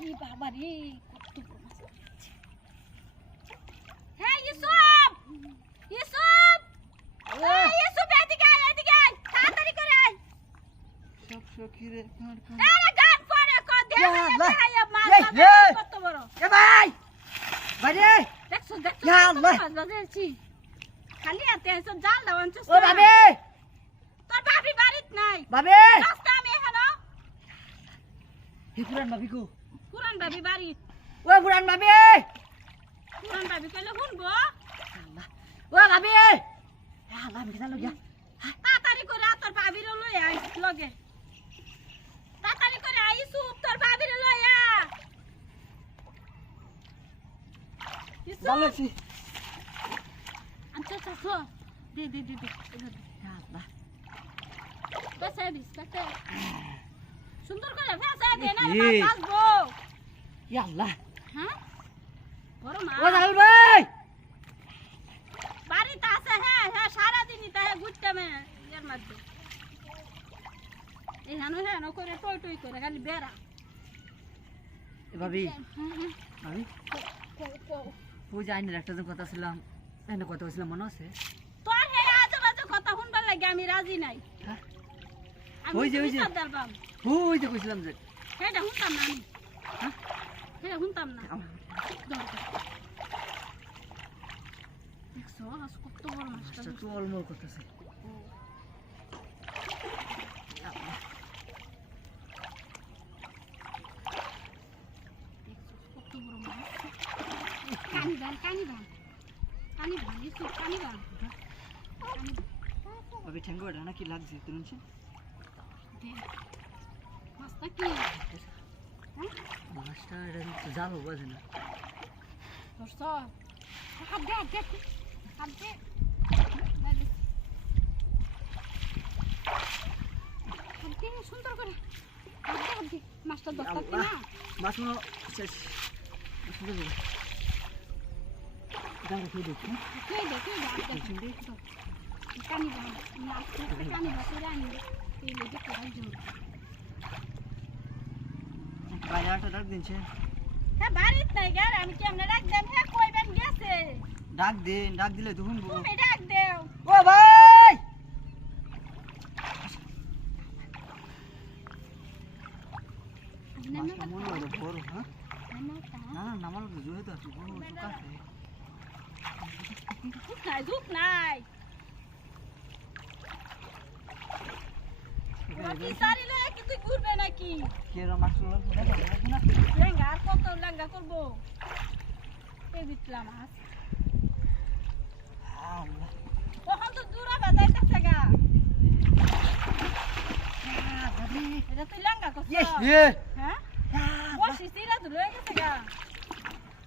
কি বাবা রে কত বড় মাছ লাগছে। হ্যাঁ ইউসুফ ইউসুফ এই ইউসুফ এদিকে আয় তাড়াতাড়ি করে আয়। সব সখী রে আরে গান পরে কো দে মাছ কত বড়। এ ভাই ভাই রে দেখছো ইয়া আল্লাহ। মাছ বাজাইছি খালি হাতে এসব জাল দাও আনছস। ও ভাবি তোর ভাবি বাড়িত নাই। ভাবি রাস্তা আমি এখানে হে পুরান ভাবি কো পুরান ভাবি বাড়িত। ও পুরান ভাবি পুরান ভাবি কইলে শুনবো। আল্লাহ ও ভাবি আল্লাহ আমি কেন গিয়া তাড়াতাড়ি করে তোর ভাবির লই আই লগে তাড়াতাড়ি করে আইছু তোর ভাবির লই আ জানেছি আচ্ছা দে আল্লাহ বেসে দিস কাটে সুন্দর করে বেসে দে না এই। বাসবো। ইয়া আল্লাহ হ্যাঁ বড় মা ও জালাল ভাই বাড়িতে আছে। হ্যাঁ সারা দিনই তাহে ঘুরতে মে এর মধ্যে এই হেন করে টই করে খালি বেড়া। এ ভাবি হ্যাঁ ভাবি ওই যে আইনের একটা যে কথা ছিলাম এনে কথা বলছিলাম মনে আছে তোর হে আজে কথা শুনবার লাগে আমি রাজি নাই। হ্যাঁ আমি ওই যে দালবাম ওই যে কইছিলাম যে হেটা শুনতাম না আমি। হ্যাঁ হেটা শুনতাম না। দেখছো আজ কত বড় মাছটা আচ্ছা তুই অলমল করতেছে কত বড় মাছ। কানি বান ইসু কানি বান। ভাবি ঠ্যাঙ্গো এটা না কি লাগছে তুলছি মাছটা কি হ্যাঁ মাছটা এটা জাল বাজে না ধরছ হাত দে সুন্দর করে হাত দে মাছটা ধরতে না। মাছ মনে শেষ সুন্দর করে দাঁড়া খেয়ে দেখি কানি বান কানি বাসে আনি এই লেগে করার জন্য। বাইরে একটা ডাক দিনছে হ্যাঁ বাড়িত নাই গার আমি কেমনে ডাক দেম। হ্যাঁ কইবেন গেছে ডাক দিলে তো শুনবো তুমি ডাক দেও। ও ভাই মাছটা মনে হয় বড় হ্যাঁ না নামাল তো জোরে তো আছে বড় ঝুঁক নাই কি সারি লয়ে কি তুই ঘুরবে নাকি? কে র মাছ লল না লেঙ্গা আর কত লেঙ্গা করবো এই বিটলা মাছ আল্লাহ কখন তো দূরে বাজাইতেছে গা। ভাবি এটা তুই লেঙ্গা করছ ইয়ে হ্যাঁ বসি সিরা তো লয়ে গেছে গা।